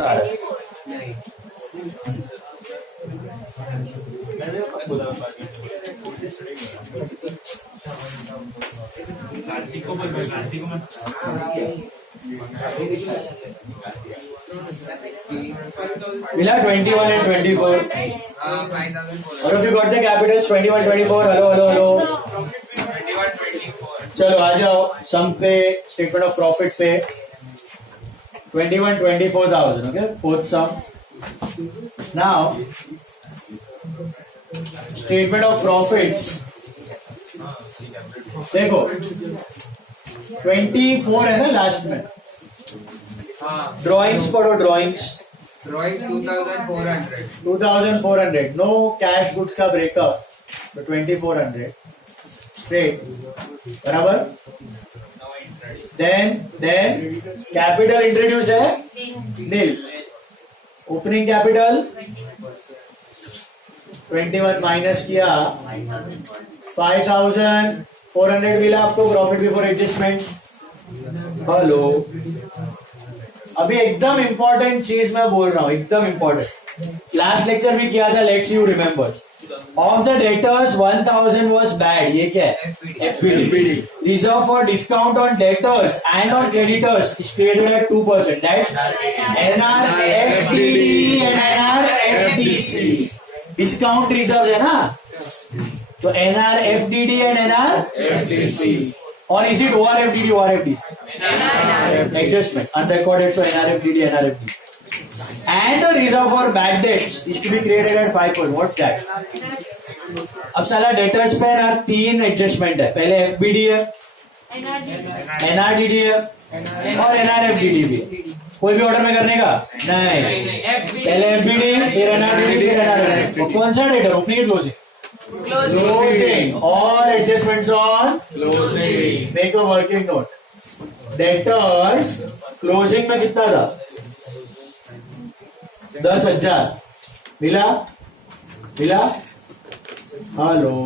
आ रहा है। मिला 21 and 24. Or if you got the capitals 21, 24. Hello चलो आ जाओ सम पे, स्टेटमेंट ऑफ प्रॉफिट पे 21, 24,000. Okay, fourth sum. Now statement of profits देखो 24 है ना लास्ट में. ड्रॉइंग्स पढ़ो. ड्रॉइंग्स 2400. नो कैश गुड्स का ब्रेकअप तो 2400 स्ट्रेट बराबर. देन कैपिटल इंट्रोड्यूस्ड है नील. ओपनिंग कैपिटल 21 माइनस किया 5400 मिला आपको प्रॉफिट बिफोर एडजस्टमेंट. हेलो अभी एकदम इंपॉर्टेंट चीज मैं बोल रहा हूं, एकदम इंपॉर्टेंट. लास्ट लेक्चर भी किया था, let's you remember. Of the debtors 1000 was bad. ये क्या है? FBD. Reserve for discount on debtors and on creditors is created at 2%. That's NRFDD and NRFDC. Discount reserve है ना, तो एनआरएफडीडी एंड एनआरएफडीसी. और is it ORFDD ORFDC? Adjustment unrecorded, so NRFDD NRFD. And the reserve for bad debts is to be created at 5%. What's that? अब साला debtors पे ना 3 adjustment है. पहले एफबीडी है, एनआरडीडी है और एनआरएफडीडी भी. कोई भी ऑर्डर में करने का नहीं. पहले एफबीडी फिर एनआरडीडी फिर एनआरएफडी. कौन सा डेटर? Opening closing. क्लोजिंग. और adjustments on closing. Make a working note. Debtors closing में कितना था? 10,000 मिला. हेलो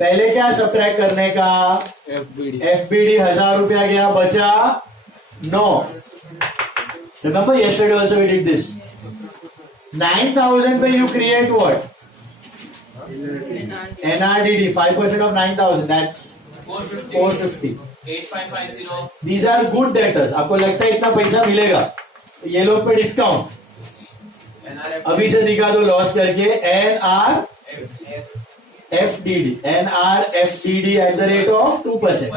पहले क्या सब्ट्रैक्ट करने का? एफबीडी 1000 रुपया गया, बचा 9. Remember yesterday also we did this. 9,000 पे you create what? NRDD. 5% of 9,000 that's 450. 8550. These are good debtors. आपको लगता है इतना पैसा मिलेगा, तो ये लोग पे डिस्काउंट अभी से दिखा दो लॉस करके. NRFDD at the rate of 2%.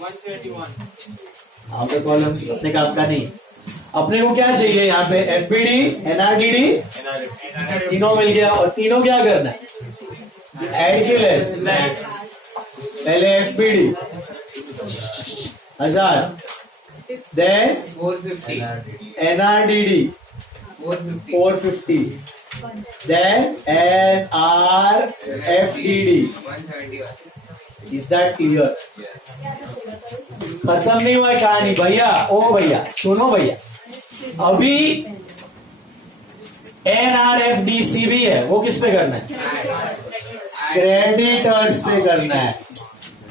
171. आपका कॉलम अपने का आपका नहीं. अपने को क्या चाहिए यहाँ पे? एफबीडी एनआरडीडी तीनों मिल गया. और तीनों क्या करना है? ऐड के लेस. पहले FBD 1000, then 450. NRDD 450. Then NRFDD 171. Is that clear? खत्म नहीं हुआ कहानी भैया. ओ भैया सुनो भैया, अभी NRFDC भी है. वो किस पे करना है? क्रेडिटर्स पे करना है.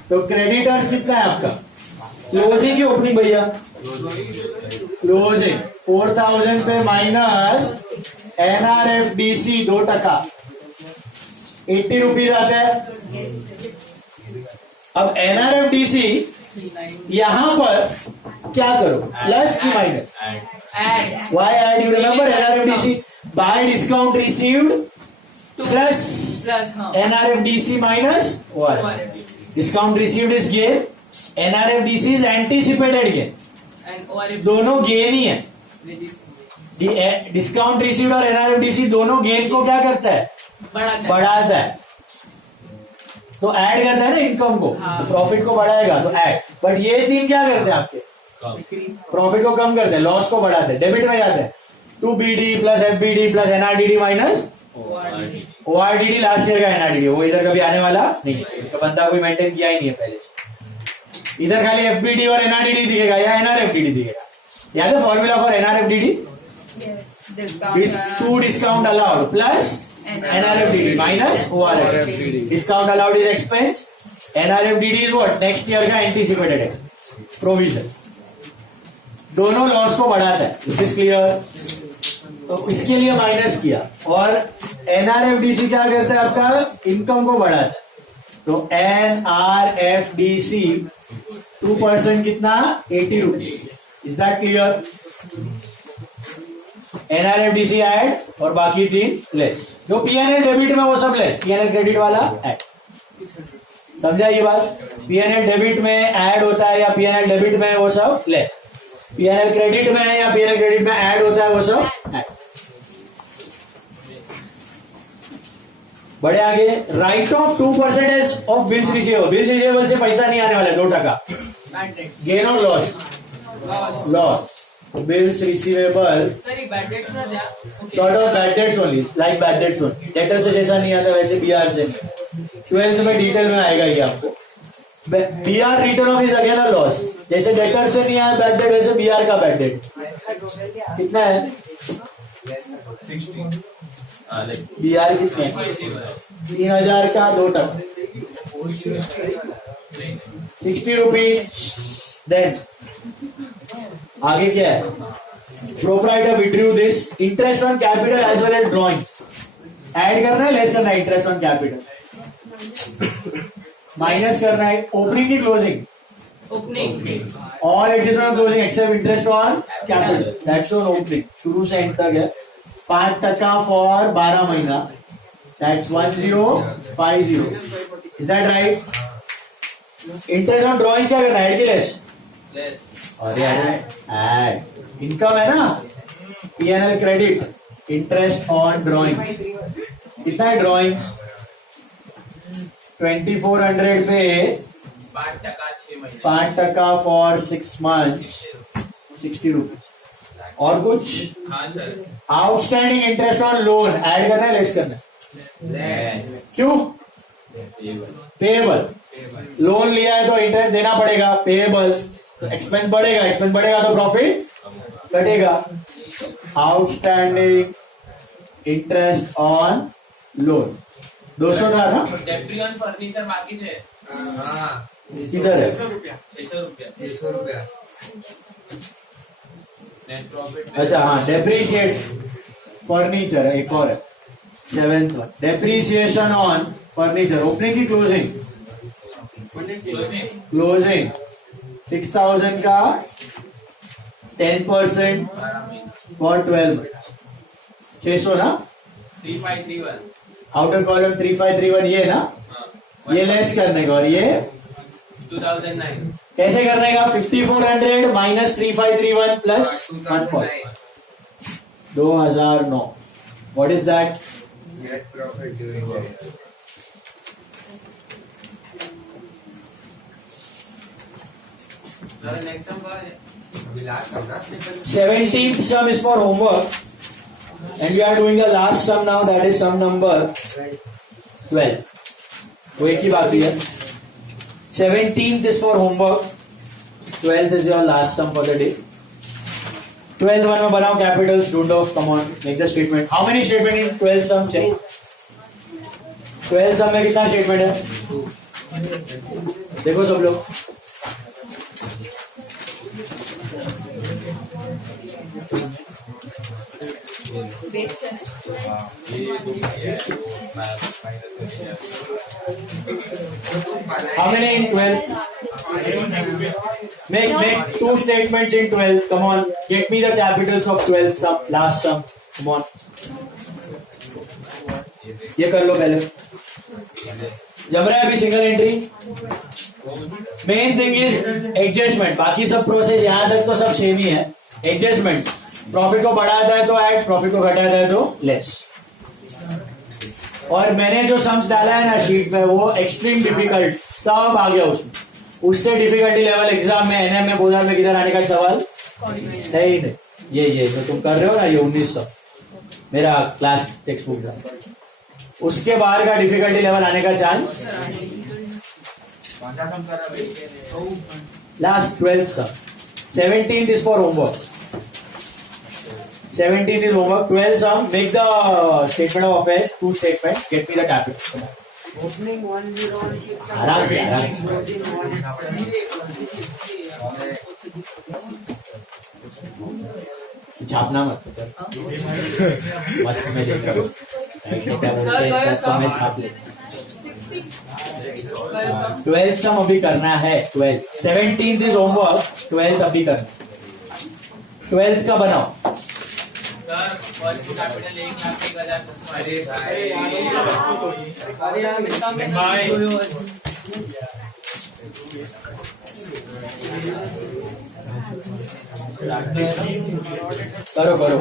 तो क्रेडिटर्स कितना है आपका? क्लोजिंग की ओपनिंग भैया? क्लोजिंग 4000 पे माइनस एनआरएफडीसी 2%, 80 रुपीज आता है. अब एनआरएफडीसी यहां पर क्या करो? प्लस की minus? Why add? You remember NRFDC by discount received plus NRFDC minus discount received is gain. NRFDC is anticipated gain. दोनों गेन ही है. डिस्काउंट रिसीव्ड और NRFDC दोनों गेन को क्या करता है? बढ़ाता है. तो ऐड करता है ना इनकम को. तो प्रॉफिट को बढ़ाएगा तो ऐड. बट ये 3 क्या करते हैं आपके? प्रॉफिट को कम करते हैं, लॉस को बढ़ाते हैं. डेबिट में जाते हैं. 2BD plus FBD plus NRDD minus ORDD. Last year का NRDD वो इधर कभी आने वाला नहीं है. इसका बंदा कोई मेंटेन किया ही नहीं है पहले. इधर खाली एफबीडी और एनआरडीडी दिखेगा या एनआरएफडीडी दिखेगा. याद है formula for NRFDD? To discount allowed plus NRFDD minus ORFDD. Discount allowed is expense. NRFDD is what? Next year का एंटीसिपेटेड प्रोविजन. दोनों लॉस को बढ़ाता है. It is clear. तो इसके लिए माइनस किया. और एनआरएफडीसी क्या करता है? आपका इनकम को बढ़ाता है. तो एनआरएफडीसी 2% कितना? 80 rupees. Is that clear? NRFDC add और बाकी 3 लेस. जो पीएनएल डेबिट में वो सब लेस. पीएनएल क्रेडिट वाला ऐड. समझा ये बात? पीएनएल डेबिट में ऐड होता है या पीएनएल डेबिट में वो सब लेस. पीएनएल क्रेडिट में है या पीएनएल क्रेडिट में ऐड होता है वो सब ऐड. बड़े आगे. Right of 2% of bills receivable. Bills receivable से पैसा नहीं आने वाला. 2%. गेन और loss? Loss. Bills receivable sort of bad debts only. Like bad debts only. Debtor से जैसा नहीं आता वैसे बीआर से. 12th में डिटेल में आएगा ये आपको. BR written off is again a loss. जैसे डेटर से नहीं आया बैड डेट वैसे बीआर का बैड डेट कितना है? 16. बीआर कितना है? 3000 का 2%. 60 रुपीज. देन आगे क्या है? Proprietor withdrew this. Interest on capital as well as drawing. Add करना है लेस करना है? इंटरेस्ट ऑन कैपिटल माइनस करना है. ओपनिंग की closing? Opening. All interest on closing except interest on capital. That's on opening. शुरू से एंड तक है. 5% फॉर 12 महीना. That's 1050. Is that right? Interest on drawing क्या करना है? ऐड की लेस? अरे ऐड. इनकम है ना. PNL credit. Interest on drawing कितना है? ड्रॉइंग्स 2400 पे 5% फॉर 6 मंथ 60 रुपीज. और कुछ? हाँ sir. Outstanding interest on loan add करना है लेस करना है? क्यों? पेएबल. लोन लिया है तो इंटरेस्ट देना पड़ेगा. पेएबल्स तो एक्सपेंस बढ़ेगा. एक्सपेंस बढ़ेगा तो प्रॉफिट घटेगा. आउटस्टैंडिंग इंटरेस्ट ऑन लोन 200 था ना. डेप्री ऑन फर्नीचर बाकी है. किधर है? 600 रुपया. Net profit. अच्छा हाँ. डेप्रीशिएट फर्नीचर है. एक और है 7th one. Depreciation on furniture. Opening की क्लोजिंग? क्लोजिंग 6000 का 10% फॉर 12 मंथ. 600 ना. 3531. आउटर कॉलम 3531 ये ना. ये लेस करने का. और ये 2009. कैसे करने का? 5400 minus 3531 plus 2009. What is that? Net profit during the year. Next sum कौन है? अभी last sum ना? 17th sum is for homework and we are doing the last sum now, that is sum number 12. वो एक ही बाकी है. 17th is for homework. 12th is your last sum for the day. 12th one में बनाओ Capitals ढूंढो. Come on, make the statement. How many statement in 12th sum? Check. 12th sum में कितना statement है? देखो सब लोग. How many in 12th? Make 2 statements in 12th. Come on, get me the capitals of 12th sum, last sum. Come on. ये कर लो पहले. जम रहा है अभी single entry. Main thing is adjustment. बाकी सब प्रोसेस यहां तक तो सब सेम ही है. एडजस्टमेंट. प्रॉफिट को बढ़ाता है तो ऐड, प्रॉफिट को घटाता है तो लेस. और मैंने जो सम्स डाला है ना शीट में वो एक्सट्रीम डिफिकल्ट सब आ गया उसमें. उससे डिफिकल्टी लेवल एग्जाम में एनएम में बोधा में किधर आने का सवाल नहीं. ये जो तुम कर रहे हो ना ये 1900 मेरा क्लास टेक्स्ट बुक था. उसके बाहर का डिफिकल्टी लेवल आने का chance. Last 12th sum. 17th is for homework. 17th is homework. 12th sum. Make the statement of affairs. 2 statements. Get me the capital. Opening 1016. आराम से, आराम से. Closing 1. छापना मत मस्त में देख रहा हूँ क्या बोलते हैं इसका मैं छाप लेता 12th सम अभी करना है 12th 17th is homework 12th अभी करना 12th का बनाओ सर फर्स्ट कैपिटल 1,01,000 अरे भाई अरे यार मिलता करो करो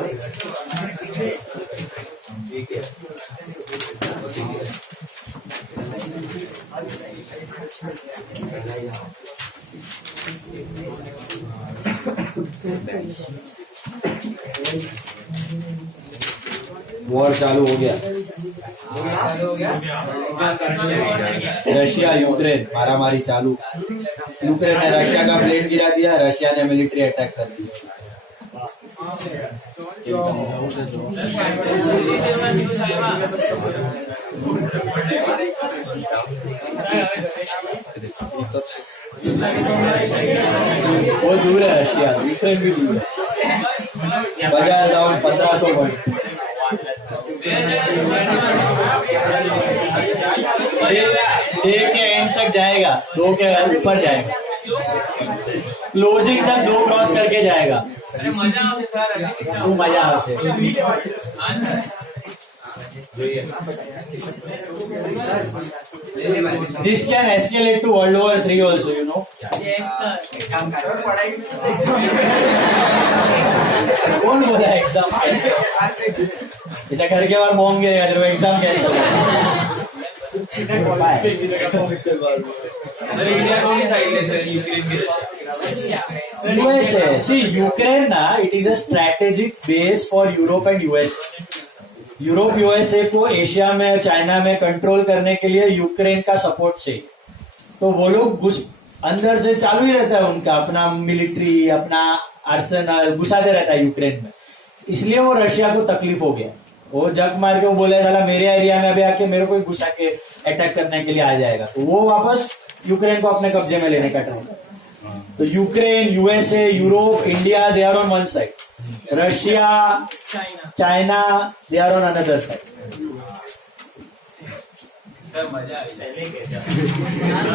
वॉर चालू हो गया हो गया रशिया यूक्रेन मारामारी चालू यूक्रेन ने रशिया का प्लेन गिरा दिया रशिया ने मिलिट्री अटैक कर दिया वो दूर है रशिया यूक्रेन भी दूर है बाजार डाउन 1500 पॉइंट एक के एंड तक जाएगा 2 के ऊपर जाएगा क्लोजिंग तक 2 क्रॉस करके जाएगा अरे मजा आओ सर तू मजा आ से हाँ sir This can escalate to World War III also, you know. Yes sir कौन बोला एग्जाम इधर घर के बाहर बॉम्ब गिरेगा तेरे को एग्जाम कैंसिल सर इंडिया को साइड ले सर यूक्रेन की Russia USA. See, Ukraine na, it is a strategic base for Europe and US. Europe USA को एशिया में चाइना में कंट्रोल करने के लिए यूक्रेन का सपोर्ट चाहिए तो वो लोग अंदर से चालू ही रहता है उनका अपना मिलिट्री अपना आर्सेनल घुसाते रहता है यूक्रेन में इसलिए वो रशिया को तकलीफ हो गया वो जग मार के वो बोले साला मेरे एरिया में अभी आके मेरे को घुसा के अटैक करने के लिए आ जाएगा तो वो वापस यूक्रेन को अपने कब्जे में लेने का ट्राई तो Ukraine USA Europe India they are on one side Russia China they are on another side sir मजा आ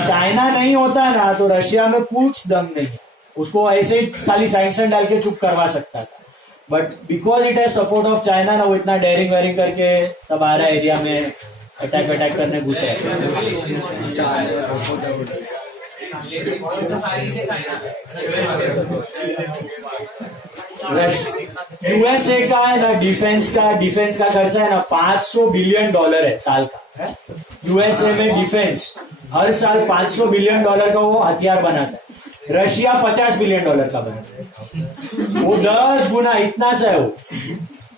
चाइना नहीं होता ना तो रशिया में कुछ दम नहीं है उसको ऐसे ही खाली सैंक्शन डाल के चुप करवा सकता था but because it has support of China ना वो इतना डेयरिंग वेयरिंग करके सब आ रहा है एरिया में अटैक करने घुसे यूएसए का है ना डिफेंस का खर्चा है ना $500 बिलियन है साल का यूएसए में डिफेंस हर साल $500 बिलियन का वो हथियार बनाता है रशिया $50 बिलियन का बनाता है वो 10 गुना इतना सा है वो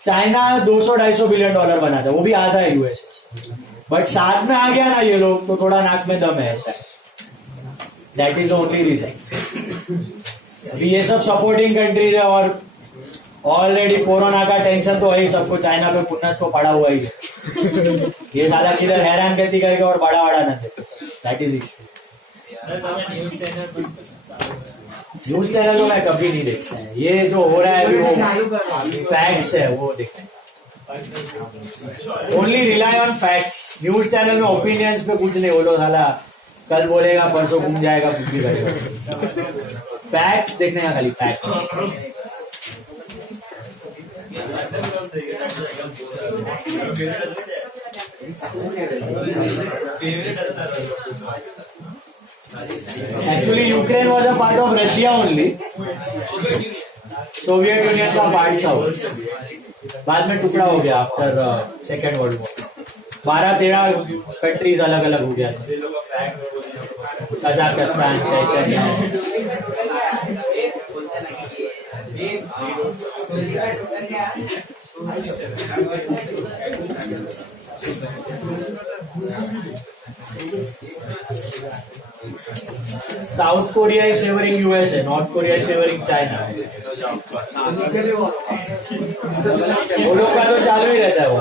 चाइना 200-250 बिलियन डॉलर बनाता है वो भी आधा है यूएसए बट साथ में आ गया ना ये लोग तो थोड़ा नाक में दम है ऐसा दैट इज ओनली रीजन अभी ये सब सपोर्टिंग कंट्रीज है और ऑलरेडी कोरोना का टेंशन तो है ही सबको चाइना पे पुनस को पड़ा हुआ ही है ये साला किधर हैरान करती करके और बड़ा न दे that is issue news channel तो मैं कभी नहीं देखता है ये जो हो रहा है अभी वो फैक्ट्स है वो देखते हैं only rely on facts news channel में ओपिनियंस पे कुछ नहीं बोलो साला कल बोलेगा परसों घूम जाएगा कुछ भी करेगा फैक्ट्स देखने का खाली facts actually Ukraine was a part of Russia only Soviet union का पार्ट था वो बाद में टुकड़ा हो गया after second world war 12-13 countries अलग अलग हो गया Kazakhstan south Korea is favouring USA north Korea is favouring China वो लोग का तो चालू ही रहता है वो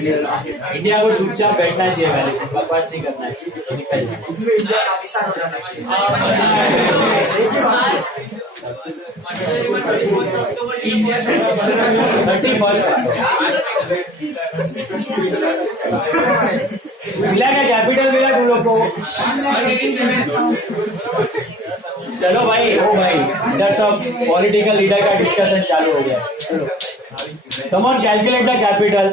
इंडिया को चुपचाप बैठना चाहिए, वैल्यूएशन बकवास नहीं करना है, निकल जाए। इसमें इंडिया पाकिस्तान हो जाना मिला क्या कैपिटल मिला तुम लोग को? चलो भाई, ओ भाई इधर सब पॉलिटिकल लीडर का डिस्कशन चालू हो गया। Come on calculate the capital.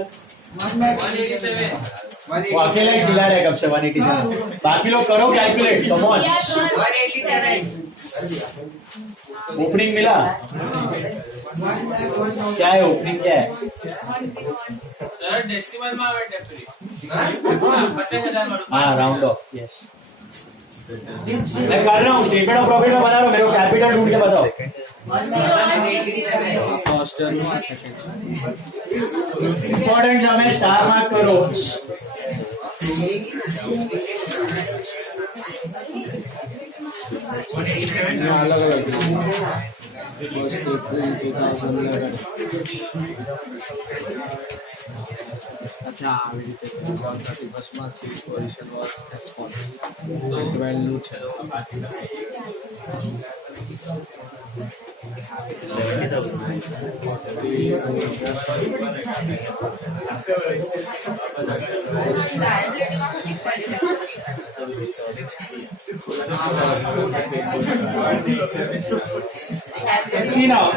वो अकेला ही चिल्ला रहा है कब से 187, बाकी लोग करो कैलकुलेट, कम ऑन। 187 ओपनिंग मिला क्या है? ओपनिंग क्या है? सर डेसिमल में आवे डेफिनेटली 50,000 हाँ, राउंड ऑफ, यस। मैं कर रहा हूँ, स्टेटमेंट ऑफ प्रॉफिट में बना रहा हूँ, मेरे को कैपिटल ढूंढ के बताओ। 10167 इंपॉर्टेंट हमें स्टार मार्क करो। अलग अलग अच्छा position was as follows. 12 See now,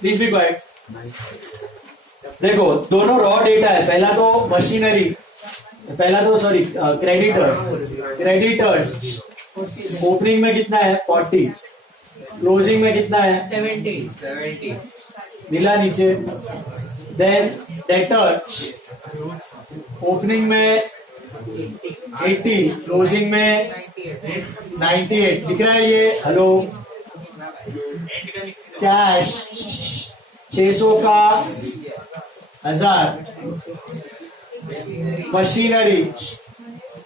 please be quiet. देखो दोनों रॉ डेटा है, पहला तो मशीनरी, पहला तो सॉरी क्रेडिटर्स ओपनिंग में कितना है 40, क्लोजिंग में कितना है 70 मिला नीचे। देन डेटर्स ओपनिंग में 80, क्लोजिंग में 98 दिख रहा है ये? हेलो, कैश 600 का 1000, मशीनरी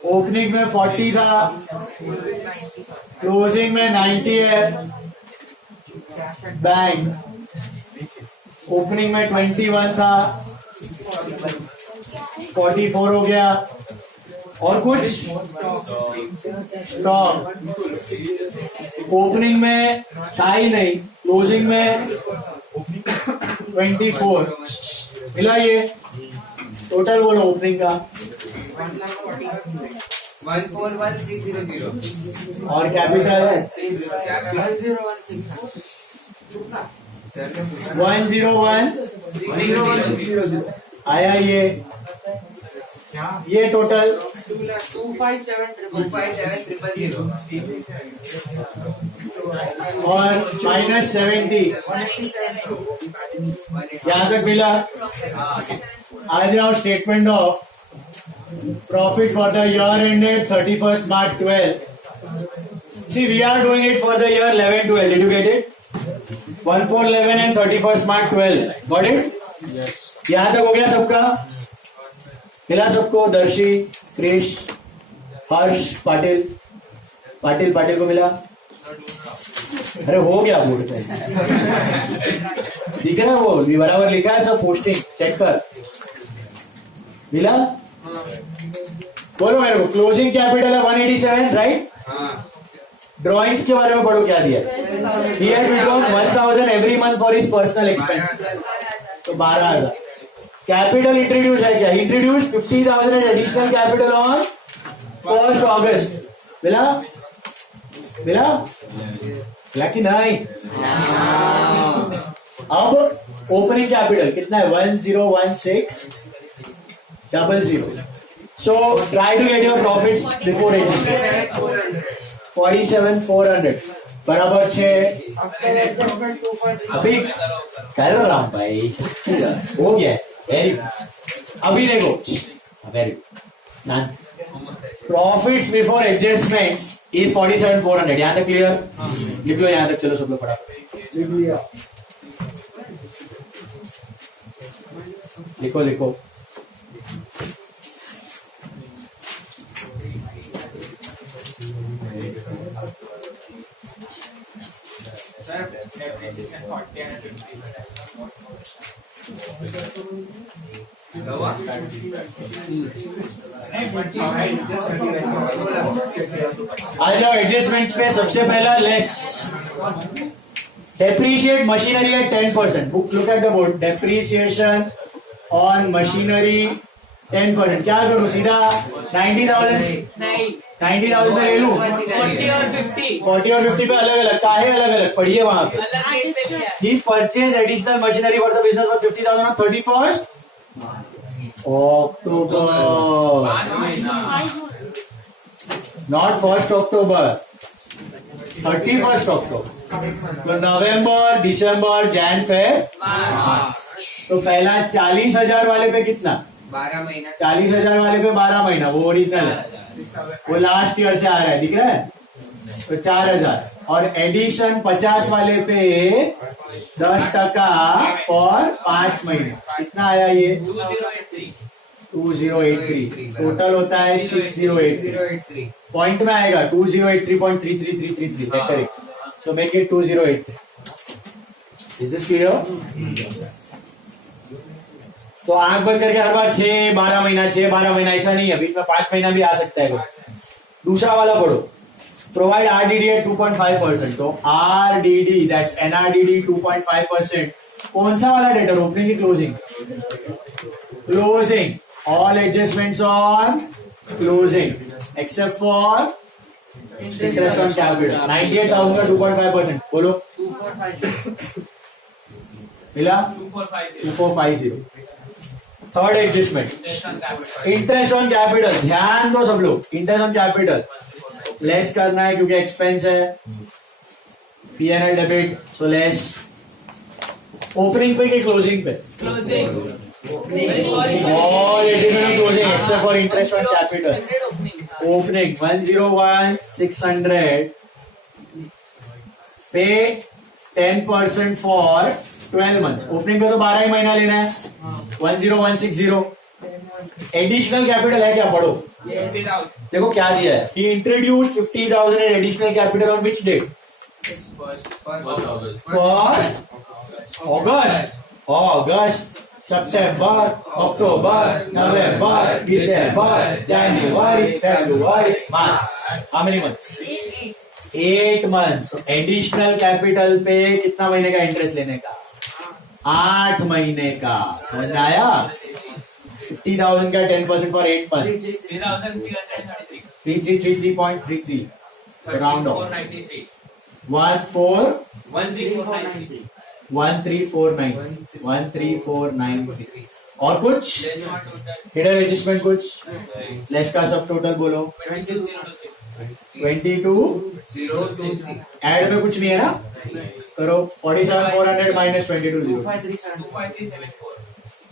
ओपनिंग में 40 था, क्लोजिंग में 90 है, बैंक ओपनिंग में 21 था, 44 हो गया। और कुछ स्टॉक ओपनिंग में था ही नहीं, क्लोजिंग में 24 मिला। ये टोटल बोलो ओपनिंग का 141600 और कैपिटल 101 आया। ये टोटल 257,000 और माइनस 70 यहाँ तक मिला। आ जाओ statement of profit for the year ended 31st March 12। See, we are doing it for the year 11-12. Did you get it? 1411 and 31st March 12. Got it? Yes. यहाँ तक हो गया सबका? मिला सबको? दर्शी, क्रिश, हर्ष, पाटिल को मिला? अरे हो गया बोर्ड पे, दिख रहा है वो बराबर लिखा है सब, पोस्टिंग चेक कर। मिला? बोलो मेरे को। क्लोजिंग कैपिटल है 187, राइट? ड्रॉइंग्स के बारे में पढ़ो क्या दिया। He had withdrawn 1,000 every month for his personal expense, तो 12,000। कैपिटल इंट्रोड्यूस है क्या? Introduce 50,000 additional capital on 1st August। मिला कि नहीं? अब ओपनिंग कैपिटल कितना है? 101600। So try to get your profits before adjustment. 47,400 बराबर 6। अभी कर रहा हूं भाई, हो गया। Very good. अभी देखो, very good. Profits before adjustments is 47,400। यहाँ तक क्लियर? लिख लो यहाँ तक। चलो सब लोग पढ़ा लिख लिया। लिखो आ जाओ एडजस्टमेंट्स पे। सबसे पहला less depreciate machinery at 10%। Look at the board, depreciation on machinery 10%। क्या करूं, सीधा 90,000 नहीं 90,000 में ले लूं। 40 और 50 40 और 50 पे अलग अलग काहे अलग अलग पढ़िए वहां पे। अलग रेट पे लिया है। He purchased additional machinery for the business for 50,000 on 31st October, 5 महीना not 1st October, 31st October। तो नवंबर, दिसंबर, जैन, फेब। तो पहला 40,000 वाले पे कितना, 12 महीना 40,000 वाले पे 12 महीना, वो ओरिजिनल है, वो लास्ट ईयर से आ रहा है, दिख रहा है। तो 4,000 और एडिशन 50 वाले पे 10% और 5 महीने, कितना आया ये 2083 2083। टोटल होता है 6083। पॉइंट में आएगा 2083.33333 correct. So make it 2083। Is this clear? तो आंख बंद करके हर बार 6-12 महीना 6-12 महीना ऐसा नहीं है, बीच में 5 महीना भी आ सकता है। दूसरा वाला पढ़ो, प्रोवाइड RDD at 2.5%। तो RDD दैट्स NRDD 2.5%। कौन सा वाला डेटर, ओपनिंग की closing? Closing. All adjustments on closing except for interest on capital. 98,000 का 2.5%। बोलो 2450 मिला 2450 2450। Third adjustment interest on capital. ध्यान दो सब लोग, इंटरेस्ट ऑन कैपिटल लेस करना है क्योंकि एक्सपेंस है, P&L debit, so less. Opening पे कि क्लोजिंग पे? Closing all adjustment closing except for interest on capital. Opening 101,600 पे 10% फॉर 12 months। ओपनिंग पे तो 12 ही महीना लेना है। 10160। एडिशनल कैपिटल है क्या, पढ़ो। देखो क्या दिया है, he introduced 50,000 in additional capital on which date? 1st August, September, October, November, December, January, February, March। How many months? 8 months। Additional capital पे कितना महीने का इंटरेस्ट लेने का? 8 महीने का। समझ में आया? 50,000 का 10% फॉर 8 months। 3333 3333.33 राउंड ऑफ 493 13493 13493 और कुछ हिडन एडजस्टमेंट, कुछ लेस का सब टोटल बोलो 22,026 ऐड में कुछ नहीं है ना, करो 47,400 माइनस 22,000 25374